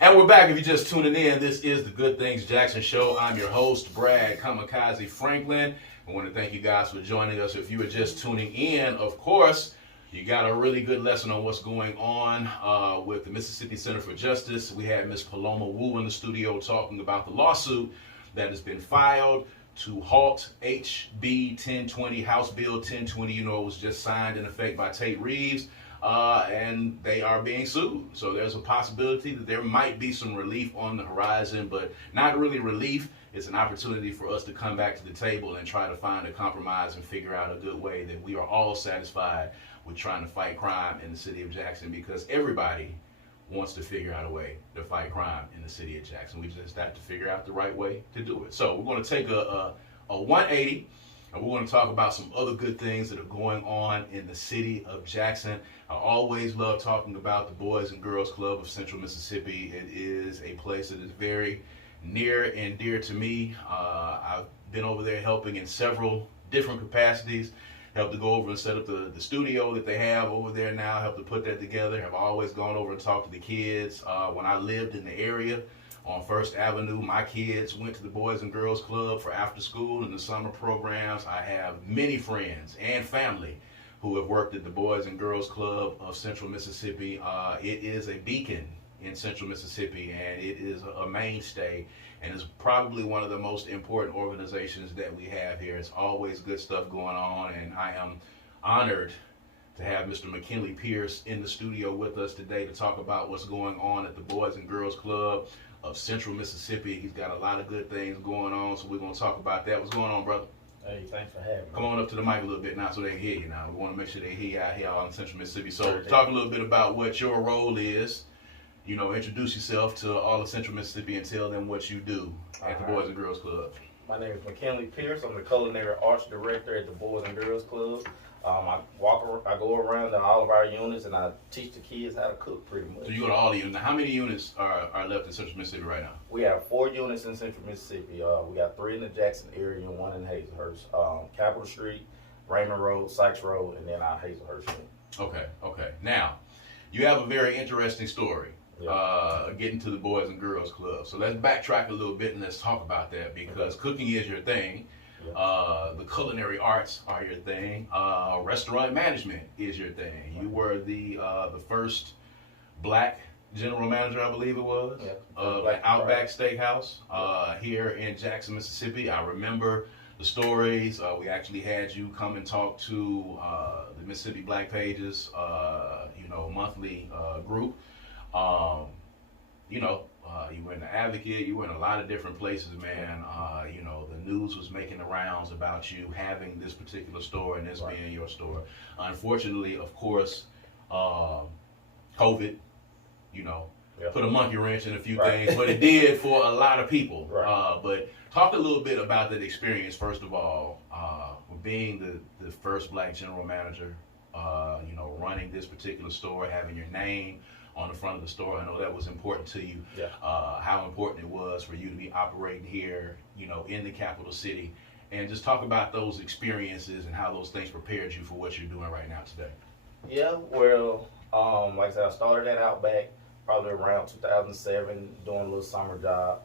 And we're back. If you're just tuning in, this is the Good Things Jackson Show. I'm your host, Brad Kamikaze Franklin. I want to thank you guys for joining us. If you are just tuning in, of course, you got a really good lesson on what's going on with the Mississippi Center for Justice. We had Miss Paloma Wu in the studio talking about the lawsuit that has been filed to halt HB 1020, House Bill 1020. You know, it was just signed in effect by Tate Reeves. And they are being sued. So there's a possibility that there might be some relief on the horizon, but not really relief. It's an opportunity for us to come back to the table and try to find a compromise and figure out a good way that we are all satisfied with trying to fight crime in the city of Jackson, because everybody wants to figure out a way to fight crime in the city of Jackson. We just have to figure out the right way to do it. So we're going to take a 180. And we're going to talk about some other good things that are going on in the city of Jackson. I always love talking about the Boys and Girls Club of Central Mississippi. It is a place that is very near and dear to me. I've been over there helping in several different capacities. Helped to go over and set up the studio that they have over there now. Helped to put that together. Have always gone over and talked to the kids. When I lived in the area on First Avenue, my kids went to the Boys and Girls Club for after school and the summer programs. I have many friends and family who have worked at the Boys and Girls Club of Central Mississippi. It is a beacon in Central Mississippi, and it is a mainstay, and it's probably one of the most important organizations that we have here. It's always good stuff going on, and I am honored to have Mr. McKinley Pierce in the studio with us today to talk about what's going on at the Boys and Girls Club of Central Mississippi. He's got a lot of good things going on, so we're going to talk about that. What's going on, brother? Hey, thanks for having me. Come on up to the mic a little bit now so they can hear you now. We want to make sure they hear you out here in Central Mississippi. So talk a little bit about what your role is. You know, introduce yourself to all of Central Mississippi and tell them what you do at the Boys and Girls Club. My name is McKinley Pierce. I'm the Culinary Arts Director at the Boys and Girls Club. I go around to all of our units and I teach the kids how to cook pretty much. So you go to all the units. Now, how many units are left in Central Mississippi right now? We have 4 units in Central Mississippi. We got 3 in the Jackson area and 1 in Hazelhurst. Capitol Street, Raymond Road, Sykes Road, and then our Hazelhurst unit. Okay. Now, you have a very interesting story. Yeah. Getting to the Boys and Girls Club. So let's backtrack a little bit and let's talk about that, because cooking is your thing. Yeah. The culinary arts are your thing. Restaurant management is your thing. You were the first black general manager, I believe it was, of Outback Steakhouse here in Jackson, Mississippi. I remember the stories. We actually had you come and talk to the Mississippi Black Pages, monthly group. You were in the Advocate, you were in a lot of different places, man. The news was making the rounds about you having this particular store and this being your store. Unfortunately, of course, COVID, put a monkey wrench in a few things, but it did for a lot of people. But talk a little bit about that experience, first of all, being the first black general manager, running this particular store, having your name on the front of the store. I know that was important to you. How important it was for you to be operating here, in the capital city, and just talk about those experiences and how those things prepared you for what you're doing right now today. Yeah, well, like I said, I started at Outback probably around 2007, doing a little summer job.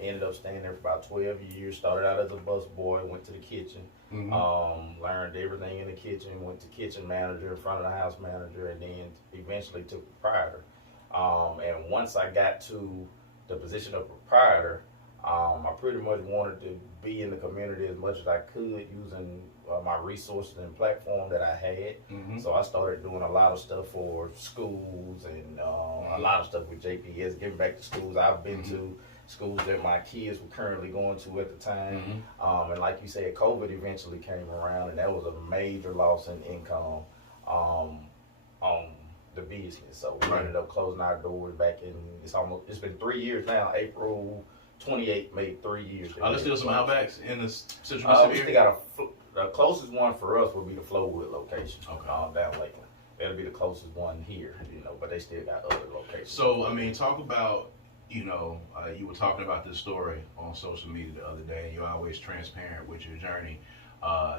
Ended up staying there for about 12 years. Started out as a bus boy, went to the kitchen, learned everything in the kitchen, went to kitchen manager, front of the house manager, and then eventually took proprietor. And once I got to the position of proprietor, I pretty much wanted to be in the community as much as I could using my resources and platform that I had. So I started doing a lot of stuff for schools and a lot of stuff with JPS, giving back to schools. I've been to schools that my kids were currently going to at the time. And like you said, COVID eventually came around, and that was a major loss in income on the business. So we ended up closing our doors back in, it's been 3 years now. April 28 made 3 years. There's still some Outbacks in the Central Mississippi area? We got the closest one for us would be the Flowood location down Lakeland. That'll be the closest one here, but they still got other locations. So, talk about, you were talking about this story on social media the other day, and you're always transparent with your journey.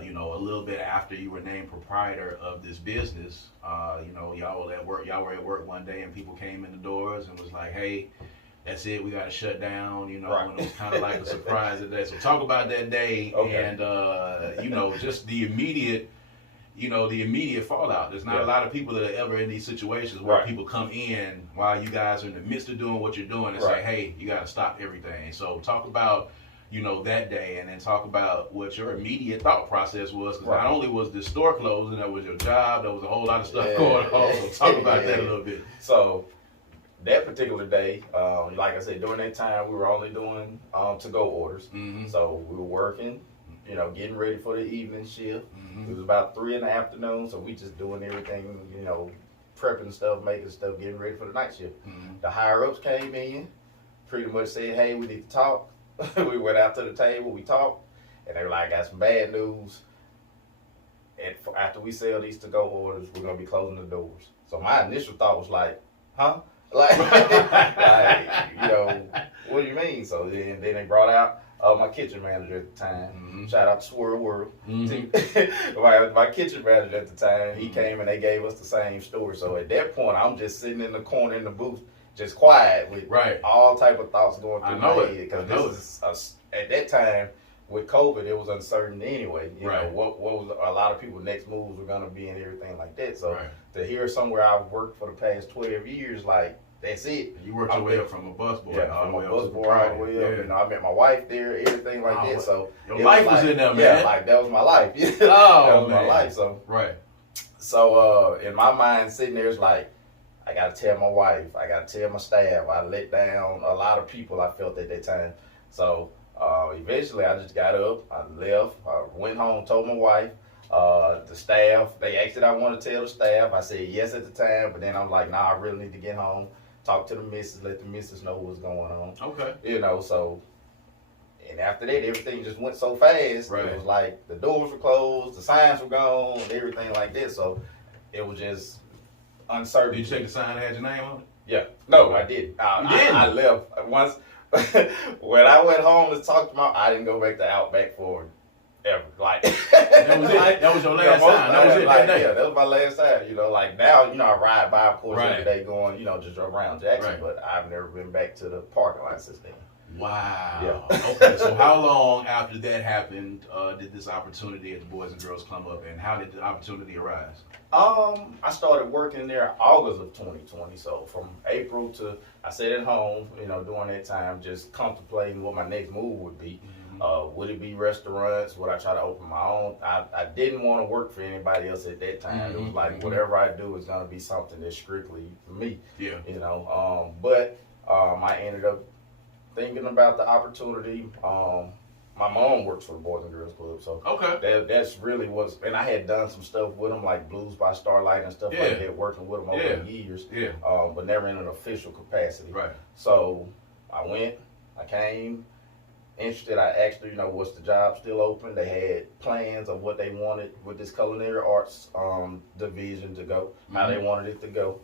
you know, a little bit after you were named proprietor of this business, you know, y'all were at work one day and people came in the doors and was like, hey, that's it, we got to shut down, you know, Right. and it was kind of like a surprise today. So talk about that day and, you know, just the immediate fallout. There's not a lot of people that are ever in these situations where people come in while you guys are in the midst of doing what you're doing and say, hey, you got to stop everything. So talk about, you know, that day, and then talk about what your immediate thought process was, because not only was the store closing, that was your job, there was a whole lot of stuff going on. So talk about that a little bit. So that particular day, like I said, during that time, we were only doing to-go orders. Mm-hmm. So we were working, you know, getting ready for the evening shift. Mm-hmm. It was about 3 in the afternoon, so we just doing everything, you know, prepping stuff, making stuff, getting ready for the night shift. Mm-hmm. The higher-ups came in, pretty much said, hey, we need to talk. We went out to the table, we talked, and they were like, got some bad news. And after we sell these to-go orders, we're going to be closing the doors. So my initial thought was like, huh? Like, you know, what do you mean? So then they brought out my kitchen manager at the time. Mm-hmm. Shout out to Swirl World. Mm-hmm. my kitchen manager at the time, he came and they gave us the same story. So at that point, I'm just sitting in the corner in the booth, just quiet with all type of thoughts going through my head. Because this is at that time with COVID, it was uncertain anyway. You know what was a lot of people's next moves were going to be and everything like that. So to hear somewhere I've worked for the past 12 years, like that's it. You worked your way up from a busboy, from a busboy all the way up. You know, I met my wife there, everything like that. So your life was in there, man. Yeah, like that was my life. That was my life. So So in my mind, sitting there is like, I gotta tell my wife, I gotta tell my staff. I let down a lot of people I felt at that time. So eventually I just got up, I left, I went home, told my wife, the staff, they asked if I wanted to tell the staff. I said yes at the time, but then I'm like, nah, I really need to get home, talk to the missus, let the missus know what's going on. Okay. You know, so, and after that, everything just went so fast. It was like the doors were closed, the signs were gone, and everything like that. So it was just uncertain. Did you take the sign that had your name on it? Yeah. No, I did. I left once. When I went home to talk to I didn't go back to Outback for ever. Like that was it. That was your last time. That was it. Like, yeah, that was my last time. You know, like now, you know, I ride by of course every day going, you know, just around Jackson, but I've never been back to the parking lot since then. Wow. Yeah. Okay. So how long after that happened did this opportunity at the Boys and Girls Club up, and how did the opportunity arise? I started working there August of 2020. So from April to, I sat at home, you know, during that time, just contemplating what my next move would be. Would it be restaurants? Would I try to open my own? I didn't want to work for anybody else at that time. It was like whatever I do is going to be something that's strictly for me. Yeah. You know, but I ended up thinking about the opportunity. My mom works for the Boys and Girls Club, so that's really was. And I had done some stuff with them, like Blues by Starlight and stuff like that, working with them over the years. But never in an official capacity. Right. So I went. I came. Interested. I asked her, you know, was the job still open? They had plans of what they wanted with this culinary arts division to go, how they wanted it to go.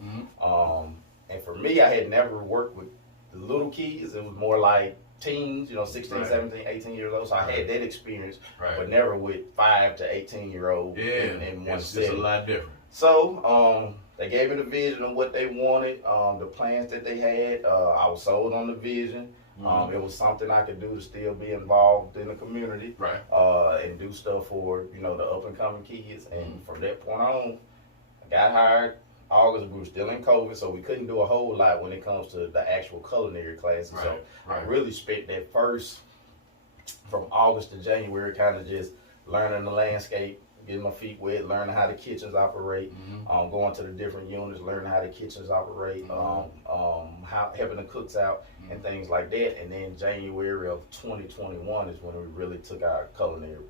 And for me, I had never worked with the little kids. It was more like teens, you know, 16, 17, 18 years old. So I had that experience, but never with 5 to 18-year-olds in one setting. It's a lot different. So they gave me the vision of what they wanted, the plans that they had. I was sold on the vision. It was something I could do to still be involved in the community, and do stuff for, you know, the up and coming kids. And from that point on, I got hired. August, we were still in COVID, so we couldn't do a whole lot when it comes to the actual culinary classes. So I really spent that first, from August to January, kind of just learning the landscape, getting my feet wet, learning how the kitchens operate, going to the different units, learning how the kitchens operate, how helping the cooks out and things like that. And then January of 2021 is when we really took our culinary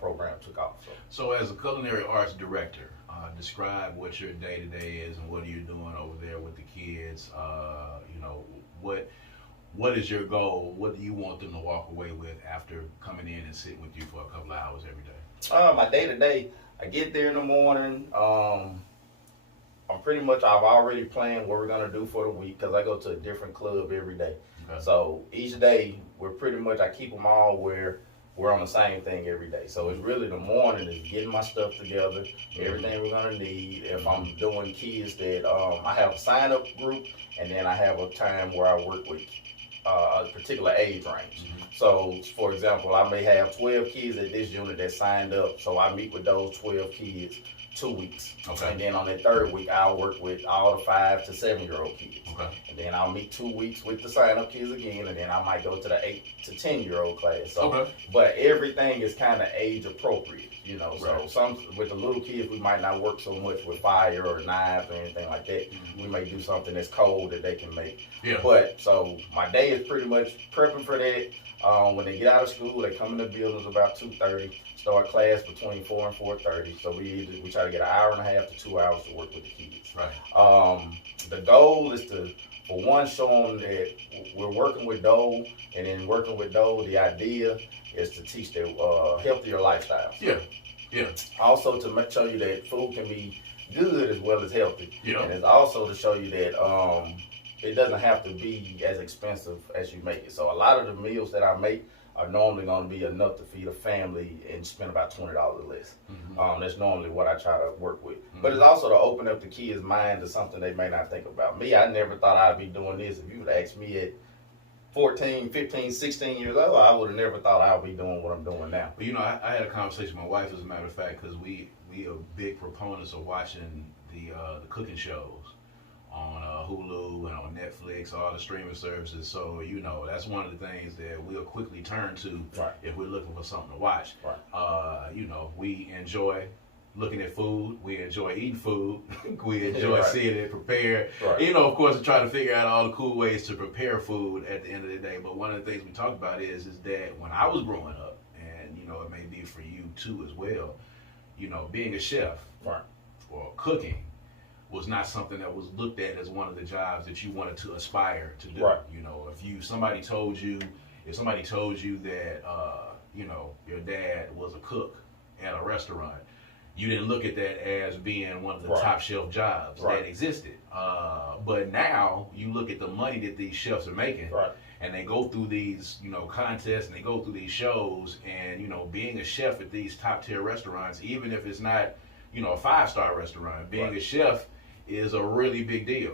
program took off. So as a culinary arts director, describe what your day-to-day is and what are you doing over there with the kids. You know, what is your goal? What do you want them to walk away with after coming in and sitting with you for a couple of hours every day? My day-to-day, I get there in the morning. I'm pretty much, I've already planned what we're going to do for the week because I go to a different club every day. So each day, we're pretty much, I keep them all where we're on the same thing every day. So it's really the morning is getting my stuff together, everything we're gonna need. If I'm doing kids that I have a sign up group, and then I have a time where I work with a particular age range. So, for example, I may have 12 kids at this unit that signed up, so I meet with those 12 kids 2 weeks. Okay. And then on that third week, I'll work with all the 5 to 7-year-old kids. Okay. And then I'll meet 2 weeks with the sign-up kids again, and then I might go to the 8 to 10-year-old class. So, Okay. but everything is kind of age appropriate, you know. So Right. some with the little kids, we might not work so much with fire or knives or anything like that. We may do something that's cold that they can make. Yeah. But so my day is pretty much prepping for that. When they get out of school, they come in the buildings about 2:30. Start class between 4 and 4:30. So we try to get an hour and a half to 2 hours to work with the kids. Right. The goal is to, for one, show them that we're working with Dole, and in working with Dole, the idea is to teach them healthier lifestyles. Yeah. Yeah. Also to show you that food can be good as well as healthy. Yeah. And it's also to show you that it doesn't have to be as expensive as you make it. So a lot of the meals that I make are normally going to be enough to feed a family and spend about $20 or less. That's normally what I try to work with. But it's also to open up the kids' mind to something they may not think about. Me, I never thought I'd be doing this. If you would ask me at 14, 15, 16 years old, I would have never thought I'd be doing what I'm doing now. But you know, I had a conversation with my wife, as a matter of fact, because we are big proponents of watching the cooking shows on Hulu and on Netflix, all the streaming services. So, you know, that's one of the things that we'll quickly turn to if we're looking for something to watch. You know, we enjoy looking at food. We enjoy eating food. We enjoy seeing it prepared. You know, of course, we try to figure out all the cool ways to prepare food at the end of the day. But one of the things we talked about is that when I was growing up, and, you know, it may be for you too as well, you know, being a chef or cooking was not something that was looked at as one of the jobs that you wanted to aspire to do. You know, if somebody told you that you know, your dad was a cook at a restaurant, you didn't look at that as being one of the top shelf jobs that existed. But now you look at the money that these chefs are making, and they go through these, you know, contests, and they go through these shows, and, you know, being a chef at these top tier restaurants, even if it's not, you know, a 5-star restaurant, being a chef is a really big deal.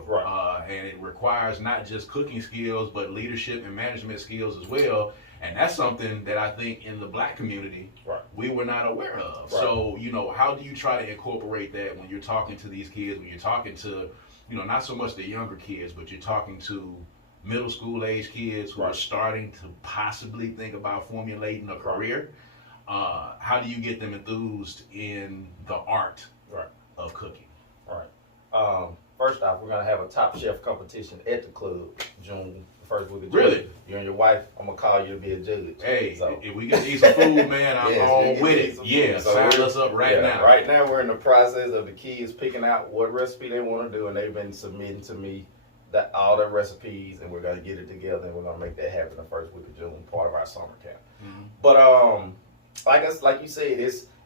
And it requires not just cooking skills, but leadership and management skills as well. And that's something that I think in the Black community, we were not aware of. So, you know, how do you try to incorporate that when you're talking to these kids, when you're talking to, you know, not so much the younger kids, but you're talking to middle school age kids who are starting to possibly think about formulating a career? How do you get them enthused in the art of cooking? First off, we're going to have a top chef competition at the club June, the first week of June. Really? You and your wife, I'm going to call you to be a judge. Hey, so if we can eat some food, man, I'm all with it. Yeah, so sign us up right now. Right now, we're in the process of the kids picking out what recipe they want to do, and they've been submitting to me all their recipes, and we're going to get it together, and we're going to make that happen the first week of June, part of our summer camp. But like you said,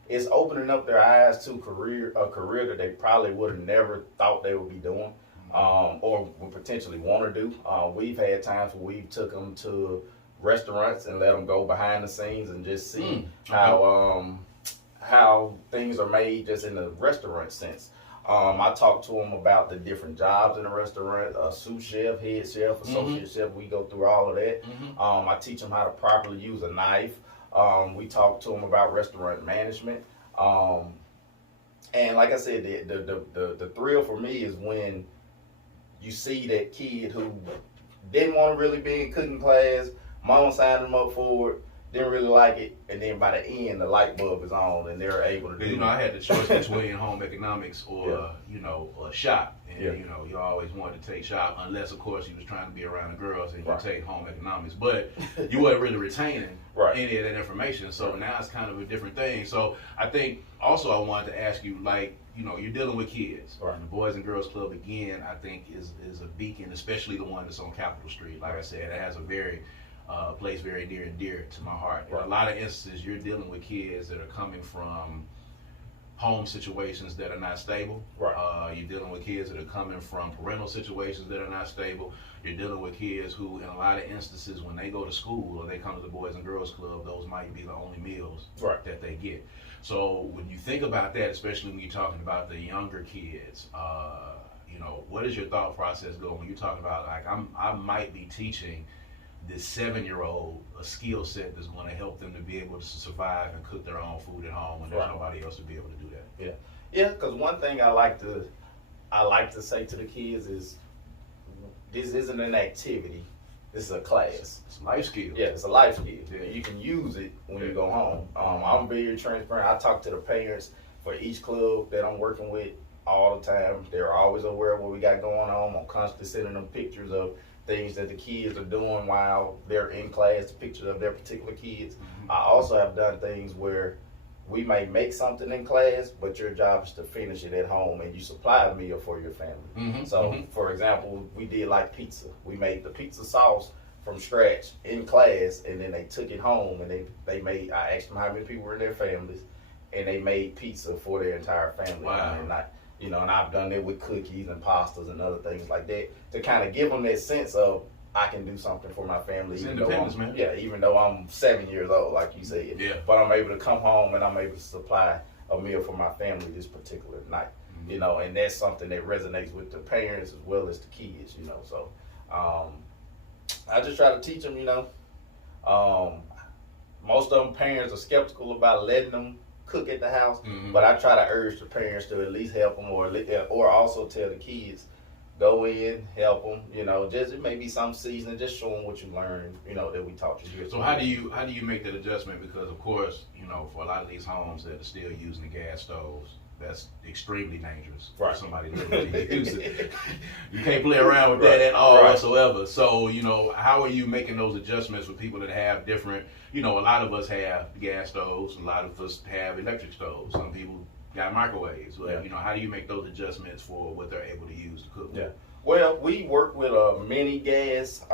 it's opening up their eyes to a career that they probably would have never thought they would be doing, or would potentially want to do. We've had times where we took them to restaurants and let them go behind the scenes and just see how things are made just in the restaurant sense. I talked to them about the different jobs in a restaurant, sous chef, head chef, associate chef. We go through all of that. I teach them how to properly use a knife. We talk to them about restaurant management. And like I said, the thrill for me is when you see that kid who didn't want to really be in cooking class, mom signed them up for it, didn't really like it, and then by the end, the light bulb is on, and they're able to do it. You know, I had the choice between home economics or, you know, a shop. And, you know, you always wanted to take shop, unless, of course, you was trying to be around the girls and you take home economics. But you wasn't really retaining any of that information. So now it's kind of a different thing. So I think also I wanted to ask you, like, you know, you're dealing with kids. And the Boys and Girls Club, again, I think is a beacon, especially the one that's on Capitol Street. Like I said, it has a very place very near and dear to my heart. In a lot of instances, you're dealing with kids that are coming from home situations that are not stable. Right. You're dealing with kids that are coming from parental situations that are not stable. You're dealing with kids who, in a lot of instances, when they go to school or they come to the Boys and Girls Club, those might be the only meals Right. that they get. So when you think about that, especially when you're talking about the younger kids, what is your thought process going when you're talking about, like, I might be teaching this 7-year-old a skill set that's going to help them to be able to survive and cook their own food at home when there's Right. nobody else to be able to do that. Yeah. Because one thing I like to say to the kids is, this isn't an activity. This is a class. It's a life skill. Yeah, it's a life skill. Yeah. You can use it when you Yeah. go home. I'm very transparent. I talk to the parents for each club that I'm working with all the time. They're always aware of what we got going on. I'm constantly sending them pictures of things that the kids are doing while they're in class, pictures of their particular kids. Mhm. I also have done things where we may make something in class, but your job is to finish it at home and you supply a meal for your family. Mhm. So, Mhm. for example, we did like pizza. We made the pizza sauce from scratch in class, and then they took it home and they made, I asked them how many people were in their families, and they made pizza for their entire family. Wow. And I've done it with cookies and pastas and other things like that to kind of give them that sense of, I can do something for my family. It's even though independence, man. Yeah, even though I'm 7 years old, like you said. Yeah. But I'm able to come home and I'm able to supply a meal for my family this particular night. Mhm. And that's something that resonates with the parents as well as the kids. So I just try to teach them. Most of them parents are skeptical about letting them cook at the house, Mhm. but I try to urge the parents to at least help them, or also tell the kids, go in, help them. Just it may be some seasoning, just show them what you learned. That we taught you here. So how do you make that adjustment? Because of course, for a lot of these homes that are still using the gas stoves, that's extremely dangerous for Right. somebody literally to use it. You can't play around with Right. that at all Right. whatsoever. So, how are you making those adjustments with people that have different, a lot of us have gas stoves, a lot of us have electric stoves, some people got microwaves. Yeah. How do you make those adjustments for what they're able to use to cook? Yeah. Well, we work with mini gas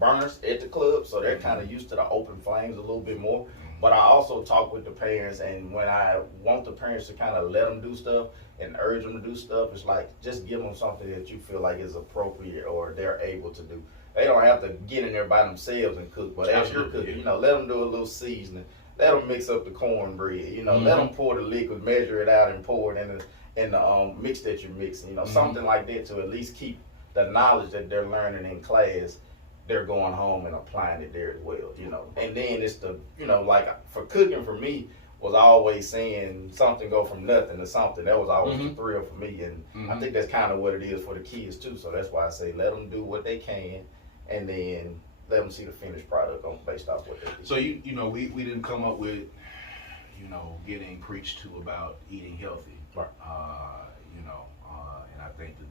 burners at the club, so they're kind of used to the open flames a little bit more. But I also talk with the parents, and when I want the parents to kind of let them do stuff and urge them to do stuff, it's like, just give them something that you feel like is appropriate or they're able to do. They don't have to get in there by themselves and cook, but as you're Absolutely, cooking, yeah. let them do a little seasoning. Let them mix up the cornbread. Mhm. Let them pour the liquid, measure it out, and pour it in the mix that you're mixing. Something like that to at least keep the knowledge that they're learning in class, they're going home and applying it there as well. And then it's like for cooking for me was always saying something go from nothing to something. That was always the thrill for me, and I think that's kind of what it is for the kids too. So that's why I say let them do what they can, and then let them see the finished product based off what they do. So we didn't come up with getting preached to about eating healthy. Right. And I think the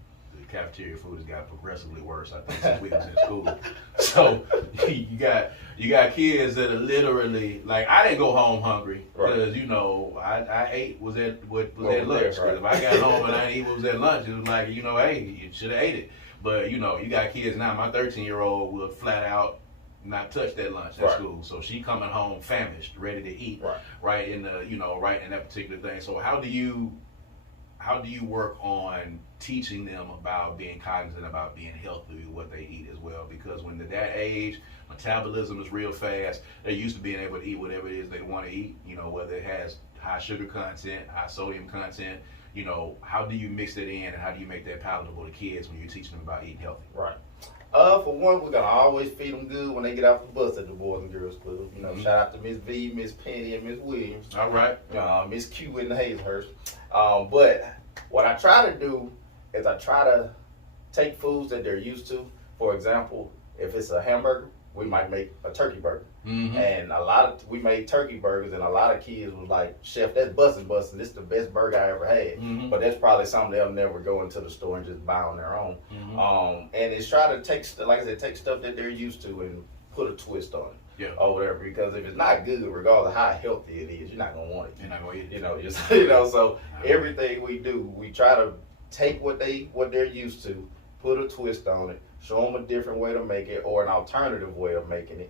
cafeteria food has got progressively worse, I think, since we was in school. So you got kids that are literally like, I didn't go home hungry because I ate was at lunch. Because if I got home and I didn't eat what was at lunch, it was like, hey, you should have ate it. But you got kids now. My 13-year-old will flat out not touch that lunch at school. So she coming home famished, ready to eat. Right in that particular thing. So how do you work on teaching them about being cognizant about being healthy with what they eat as well? Because when they're that age, metabolism is real fast. They're used to being able to eat whatever it is they want to eat, whether it has high sugar content, high sodium content. How do you mix that in, and how do you make that palatable to kids when you're teaching them about eating healthy? Right. For one, we're gonna always feed them good when they get off the bus at the Boys and Girls Club. Shout out to Miss V, Miss Penny, and Miss Williams. All right. Miss Q in the Hazlehurst. But what I try to do is I try to take foods that they're used to. For example, if it's a hamburger, we might make a turkey burger. Mm-hmm. And we made turkey burgers, and a lot of kids was like, "Chef, that's bussin'. This is the best burger I ever had." Mm-hmm. But that's probably something they'll never go into the store and just buy on their own. Mm-hmm. And it's try to take, like I said, take stuff that they're used to and put a twist on it. Yeah. Or whatever. Because if it's not good, regardless of how healthy it is, you're not gonna want it. You're not gonna eat it. So everything we do, we try to take what they're used to, put a twist on it, show them a different way to make it or an alternative way of making it,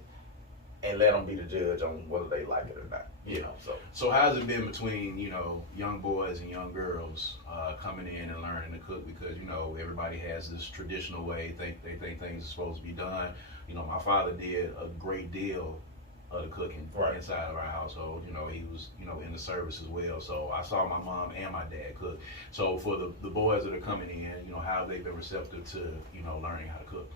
and let them be the judge on whether they like it or not. You know, So how's it been between, young boys and young girls coming in and learning to cook? Because, everybody has this traditional way they think things are supposed to be done. My father did a great deal of the cooking inside of our household. He was, in the service as well. So I saw my mom and my dad cook. So for the boys that are coming in, how have they been receptive to, learning how to cook?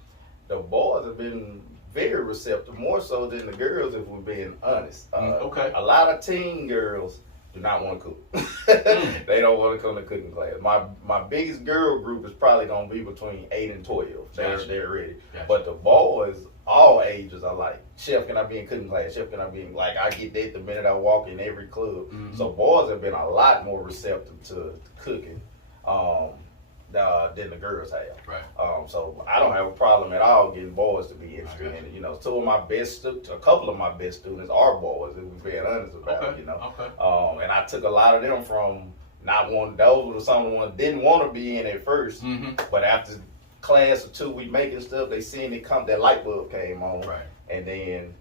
The boys have been very receptive, more so than the girls, if we're being honest. Okay. A lot of teen girls do not want to cook. They don't want to come to cooking class. My biggest girl group is probably going to be between 8 and 12. They're ready. Gotcha. But the boys, all ages, are like, Chef, can I be in cooking class? Chef, can I be in, like, I get that the minute I walk in every club. Mm-hmm. So boys have been a lot more receptive to cooking than the girls have. Right. So I don't have a problem at all getting boys to be interested in it. A couple of my best students are boys, if we're being honest about it, Okay. And I took a lot of them from not wanting, those were some of the ones didn't want to be in at first, but after class or two, we making stuff, they seen it come, that light bulb came on, Right. and then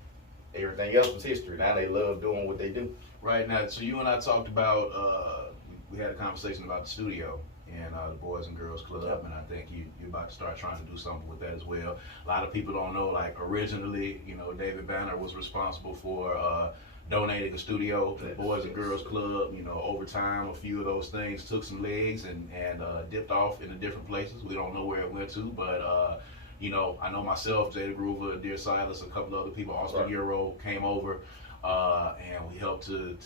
everything else was history. Now they love doing what they do. Right. Now, so you and I talked about, we had a conversation about the studio and the Boys and Girls Club, and I think you're about to start trying to do something with that as well. A lot of people don't know, like originally, David Banner was responsible for donating a studio to the Boys and Girls Club. Over time, a few of those things took some legs and dipped off into different places. We don't know where it went to, but I know myself, Jada Groover, Dear Silas, a couple other people, Austin Euro came over. And we helped to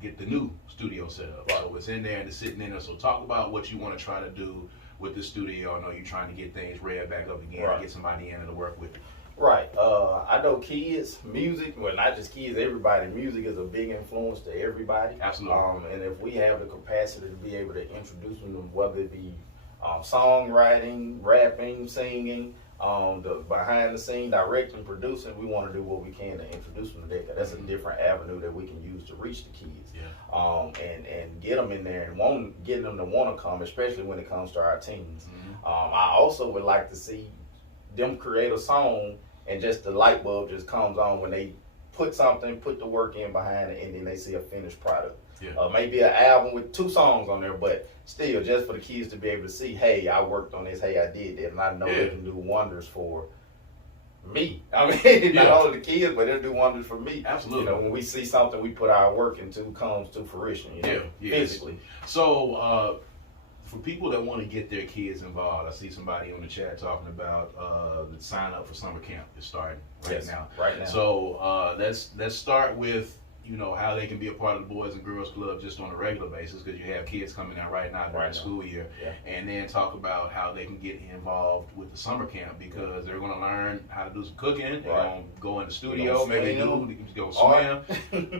get the new studio set up. So it's in there and it's sitting in there. So talk about what you want to try to do with the studio. I know you're trying to get things rev back up again and get somebody in to work with it. Right. I know kids, music, well, not just kids, everybody, music is a big influence to everybody. Absolutely. And if we have the capacity to be able to introduce them, whether it be songwriting, rapping, singing, the behind the scene directing, producing, we want to do what we can to introduce them to that. That's a different avenue that we can use to reach the kids. And get them in there and get them to want to come, especially when it comes to our teens. I also would like to see them create a song and just the light bulb just comes on when they put the work in behind it, and then they see a finished product. Maybe an album with 2 songs on there, but still, just for the kids to be able to see, hey, I worked on this, hey, I did that, and I know they can do wonders for me. I mean, not only the kids, but it'll do wonders for me. Absolutely. When we see something we put our work into comes to fruition, physically. So, for people that want to get their kids involved, I see somebody on the chat talking about the sign up for summer camp is starting right now. Right now. So let's start with how they can be a part of the Boys and Girls Club just on a regular basis, because you have kids coming out right now during the school year, and then talk about how they can get involved with the summer camp, because they're going to learn how to do some cooking. They're going to go in the studio, maybe go swim.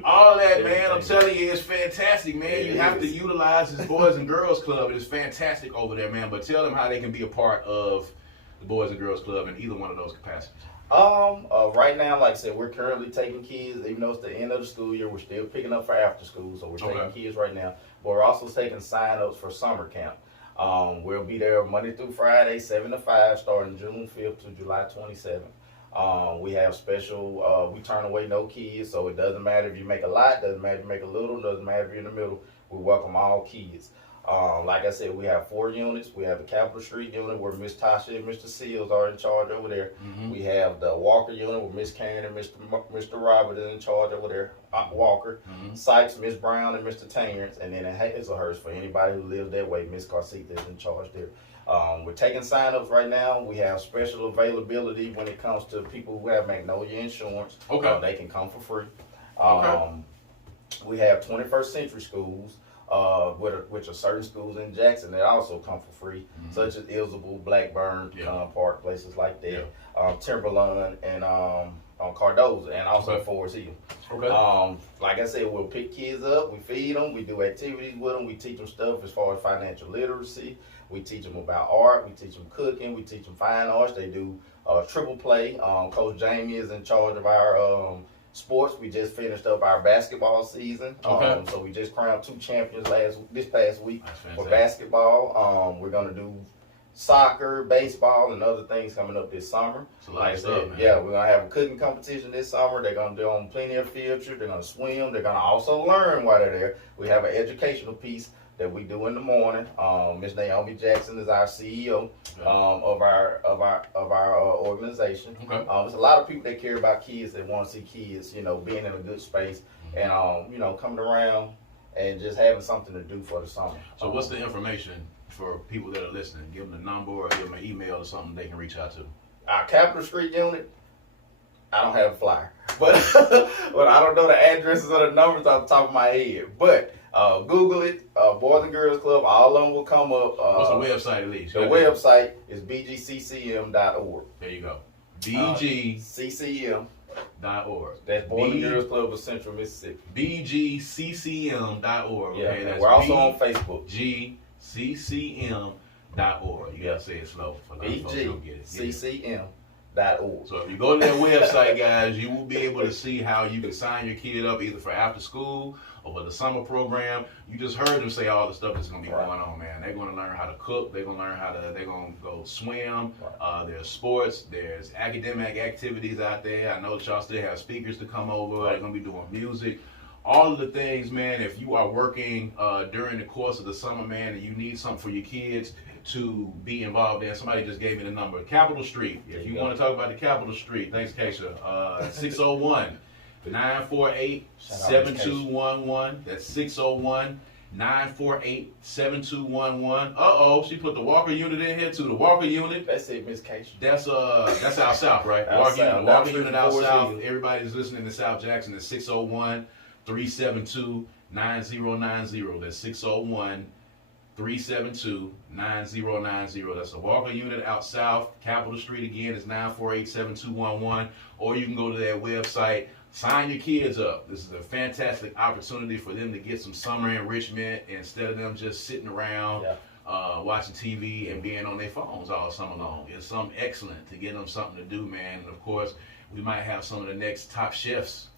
All that, man. I'm telling you, it's fantastic, man. You have to utilize this Boys and Girls Club. It is fantastic over there, man. But tell them how they can be a part of the Boys and Girls Club in either one of those capacities. Right now, like I said, we're currently taking kids, even though it's the end of the school year, we're still picking up for after school, so we're taking kids right now, but we're also taking sign-ups for summer camp. We'll be there Monday through Friday, 7 to 5, starting June 5th to July 27th. We have special, we turn away no kids, so it doesn't matter if you make a lot, doesn't matter if you make a little, doesn't matter if you're in the middle, we welcome all kids. Like I said, we have 4 units. We have the Capitol Street unit where Miss Tasha and Mr. Seals are in charge over there. We have the Walker unit where Miss Karen and Mr. Robert is in charge over there. Walker. Sykes, Miss Brown, and Mr. Terrence. And then in Hazelhurst, for anybody who lives that way, Miss Carcita is in charge there. We're taking sign-ups right now. We have special availability when it comes to people who have Magnolia Insurance. They can come for free. We have 21st Century Schools. Which are certain schools in Jackson that also come for free, such as Elizabeth, Blackburn, Park, places like that, Timberland, and Cardozo, and also Forest Hill. Like I said, we'll pick kids up, we feed them, we do activities with them, we teach them stuff as far as financial literacy, we teach them about art, we teach them cooking, we teach them fine arts. They do triple play. Coach Jamie is in charge of our sports. We just finished up our basketball season. So we just crowned 2 champions this past week for basketball. We're going to do soccer, baseball, and other things coming up this summer. It's a lot of stuff, man. Yeah, we're gonna have a cooking competition this summer. They're gonna do on plenty of field trips. They're gonna swim. They're gonna also learn while they're there. We have an educational piece that we do in the morning. Miss Naomi Jackson is our CEO of our organization. Okay. There's a lot of people that care about kids that want to see kids, being in a good space and coming around and just having something to do for the summer. So what's the information for people that are listening? Give them the number or give them an email or something they can reach out to. Our Capitol Street unit, I don't have a flyer, but I don't know the addresses or the numbers off the top of my head. But Google it, Boys and Girls Club, all of them will come up. What's the website at least? The website is bgccm.org. There you go. BGCCM.org. That's Boys and Girls Club of Central Mississippi. BGCCM.org. Yeah, okay, that's we're also on Facebook. BGCCM.org. You gotta say it slow for those folks who don't get it. BGCCM.org. So if you go to their website, guys, you will be able to see how you can sign your kid up either for after school or for the summer program. You just heard them say all the stuff that's gonna be going on, man. They're gonna learn how to cook. They're gonna learn they're gonna go swim. There's sports. There's academic activities out there. I know that y'all still have speakers to come over. They're gonna be doing music. All of the things, man, if you are working during the course of the summer, man, and you need something for your kids to be involved in, somebody just gave me the number. Capitol Street. If you want to talk about the Capitol Street, thanks, Keisha. 601-948-7211. That's 601-948-7211. She put the Walker unit in here too. The Walker unit. That's it, Miss Keisha. That's out south, right? Out Walker unit out south. Everybody that's listening to South Jackson is 601-372-9090. That's 601-372-9090. That's the Walker unit out south. Capitol Street again is 948-7211. Or you can go to their website. Sign your kids up. This is a fantastic opportunity for them to get some summer enrichment instead of them just sitting around watching TV and being on their phones all summer long. It's something excellent to get them something to do, man. And of course, we might have some of the next top chefs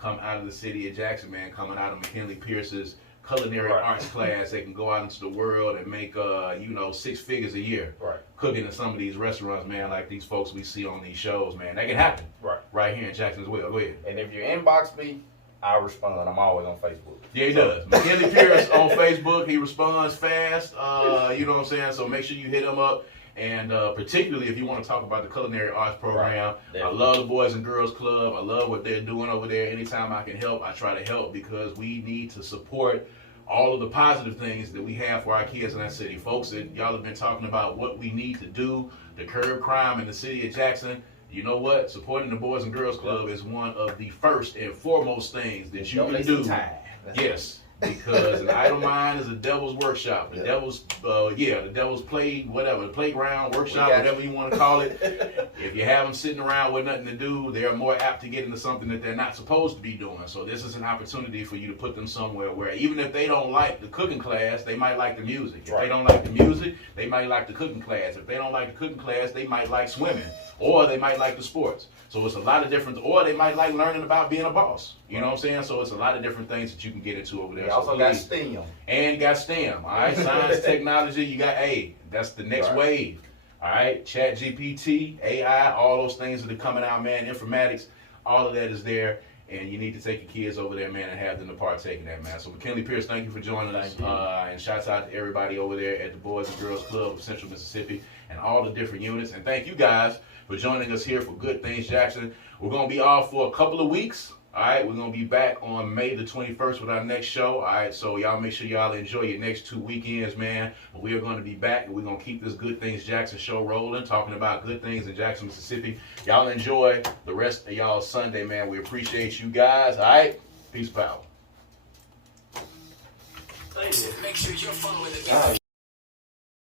come out of the city of Jackson, man, coming out of McKinley Pierce's Culinary Arts class. They can go out into the world and make 6 figures a year cooking in some of these restaurants, man, like these folks we see on these shows, man. That can happen right here in Jackson as well. Go ahead. And if you inbox me, I'll respond. I'm always on Facebook. Yeah, he does. McKinley Pierce on Facebook. He responds fast. You know what I'm saying? So make sure you hit him up. And particularly if you want to talk about the Culinary Arts Program, I love the Boys and Girls Club. I love what they're doing over there. Anytime I can help, I try to help because we need to support all of the positive things that we have for our kids in our city. Folks, that y'all have been talking about what we need to do to curb crime in the city of Jackson. You know what? Supporting the Boys and Girls Club is one of the first and foremost things that you can do. Yes. Because an idle mind is a devil's workshop. The devil's, the devil's playground, workshop, whatever you want to call it. If you have them sitting around with nothing to do, they're more apt to get into something that they're not supposed to be doing. So this is an opportunity for you to put them somewhere where even if they don't like the cooking class, they might like the music. If they don't like the music, they might like the cooking class. If they don't like the cooking class, they might like swimming. Or they might like the sports. So it's a lot of different, or they might like learning about being a boss. You know what I'm saying? So it's a lot of different things that you can get into over there. You also got STEM. And you got STEM, all right? Science, technology, you got that's the next wave. All right? Chat GPT, AI, all those things that are coming out, man. Informatics, all of that is there. And you need to take your kids over there, man, and have them to partake in that, man. So McKinley Pierce, thank you for joining us. And shouts out to everybody over there at the Boys and Girls Club of Central Mississippi and all the different units. And thank you guys for joining us here for Good Things Jackson. We're going to be off for a couple of weeks. All right, we're going to be back on May the 21st with our next show. All right, so y'all make sure y'all enjoy your next 2 weekends, man. But we are going to be back, and we're going to keep this Good Things Jackson show rolling, talking about good things in Jackson, Mississippi. Y'all enjoy the rest of y'all Sunday, man. We appreciate you guys. All right, peace, power. Make sure you're following the